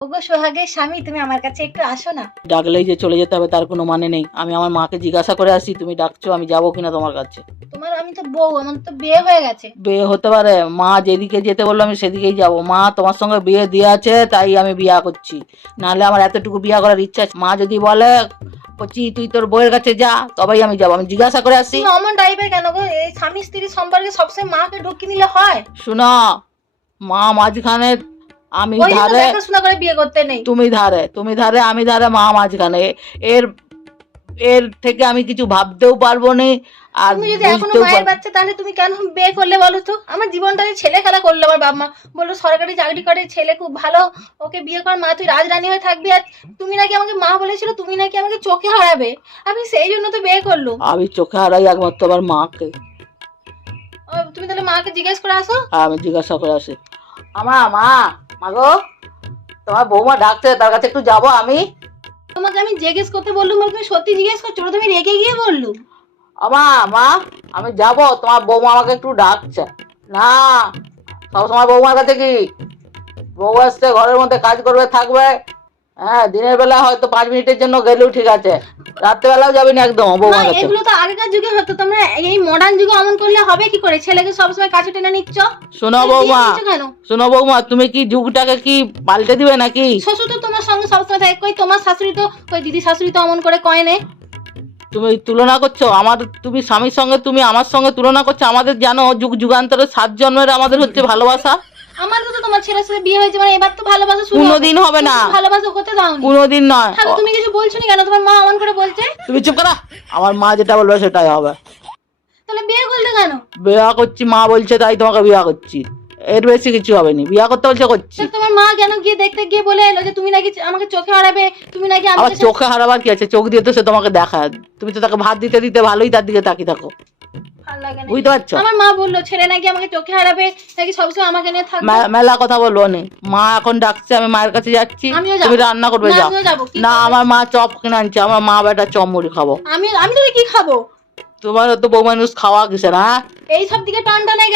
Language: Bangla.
ওগো সোহাগের স্বামী, তুমি আমার কাছে একটু আসো না। ডাকলেই যে চলে যেতে হবে তার কোনো মানে নেই। আমি আমার মাকে জিজ্ঞাসা করে আসি তুমি ডাকছো, আমি যাবো কিনা তোমার কাছে। আমি তো বউ, আমার তো বিয়ে হয়ে গেছে। বিয়ে হতে পারে, মা যেদিকে যেতে বললো আমি সেদিকেই যাব। মা তোমার সঙ্গে বিয়ে দিয়ে আছে তাই আমি বিয়া করছি, নাহলে আমার এতটুকু বিয়া করার ইচ্ছা আছে। মা যদি বলে কচি তুই তোর বউয়ের কাছে যা, তবেই আমি যাবো। আমি জিজ্ঞাসা করে আসি। তুমি অমন টাইপের কেন গো? এই স্বামী স্ত্রীর সম্পর্কে সবসময় মাকে ঢুকিয়ে নিলে হয়? শোনো, মা মাঝখানে, আমি ওই জন্য ধারে, দেখাশোনা করে বিয়ে করতে নেই। তুমি ধারে আমি ধারে, মা মাঝখানে। এর এর থেকে আমি কিছু ভাবতেও পারবো না আর তুমি যদি এখনো বুঝতেও মায়ের পারবো। বাচ্চা, তাহলে তুমি কেন বিয়ে করলে বলো তো? আমার জীবনটা ছেলে খেলা করলো। আমার বাবা মা বললো সরকারি চাকরি করে, ছেলে খুব ভালো, ওকে বিয়ে কর মা, তুই রাজরানী হয়ে থাকবি। আর তুমি নাকি আমাকে, মা বলেছিল তুমি নাকি আমাকে চোখে হারাবে, আমি সেই জন্য তো বিয়ে করলো। আমি চোখে হারাই একমাত্র আমার মাকে। তুমি তাহলে মাকে জিজ্ঞেস করে আসো। আমি জিজ্ঞাসা করে আসি। মা গো, তোমার বৌমা ডাকছে, তার কাছে একটু যাবো আমি। তোমাকে আমি জিজ্ঞেস করতে বললুম, তুমি সত্যি জিজ্ঞেস করছো? তুমি রেগে গিয়ে বললু। মা আমি যাবো, তোমার বৌমা আমাকে একটু ডাকছে। না, সবসময় বৌমার কাছে কি? বউ আসছে, ঘরের মধ্যে কাজ করবে, থাকবে। হ্যাঁ, দিনের বেলা হয়তো 5 মিনিটের জন্য গেলেও ঠিক আছে, রাত্রেবেলাও যাবি না একদম বৌমার কাছে। এগুলো তো আগেকার যুগে হতো, তোমরা এই মডার্ন যুগে অমন করলে হবে কি করে? ছেলেকে সবসময় কাছে টেনে নিচ্ছ। শোনো বৌমা, তুমি কি যুগটাকে কি পাল্টে দিবে নাকি? শ্বশুর তো তোমার সঙ্গে সবসময় থাকে, কই তোমার শাশুড়ি তো, কই দিদি শাশুড়ি তো অমন করে কয় নে। তুমি তুলনা করছো তুমি স্বামীর সঙ্গে, তুমি আমার সঙ্গে তুলনা করছো। আমাদের জানো যুগ যুগান্তরে 7 জন্মের আমাদের হচ্ছে ভালোবাসা। আমারও তো তোমার ছেলের সাথে বিয়ে হয়েছে, মানে এবার তো ভালোবাসা শুরু কোনোদিন হবে না, ভালোবাসা হতে দাও না। কোনোদিন নয়। তাহলে তুমি কিছু বলছো না কেন? তোমার মা অমন করে বলছে। তুমি চুপ করো, আমার মা যেটা বলবে সেটাই হবে। তাহলে বিয়ে করলে কেন? বিয়া করছি, মা বলছে তাই তোমাকে বিয়া করছি, এর বেশি কিছু হবে না। বিয়া করতে বলছে করছি। তোমার মা কেন গিয়ে দেখতে গিয়ে বলে এলো যে তুমি নাকি আমাকে চোখে হারাবে, তুমি নাকি আবার আমাকে চোখে হারাবার কি আছে? চোখ দিয়ে তো সে তোমাকে দেখায়। তুমি তো তাকে ভাত দিতে দিতে ভালোই তার দিকে তাকিয়ে থাকো, ভালো লাগে না। বুঝতে পারছো? আমার মা বললো ছেলে নাকি আমাকে চোখে হারাবে, নাকি সবসময় আমাকে নিয়ে থাকবে। মেলা কথা বলবো নে। মা এখন ডাকছে, আমি মায়ের কাছে যাচ্ছি। আমিও যাবো। তুমি রান্না করবে, না, যাও। আমিও যাবো। কি না, করবে? আমার মা চপ কিনে আনছে, আমার মা বেটা চপ মুড়ি খাবো। আমি তাহলে কি খাবো? তোমার তো বউ মানুষ খাওয়া কিসের? হ্যাঁ, এই সব দিকে টান টানে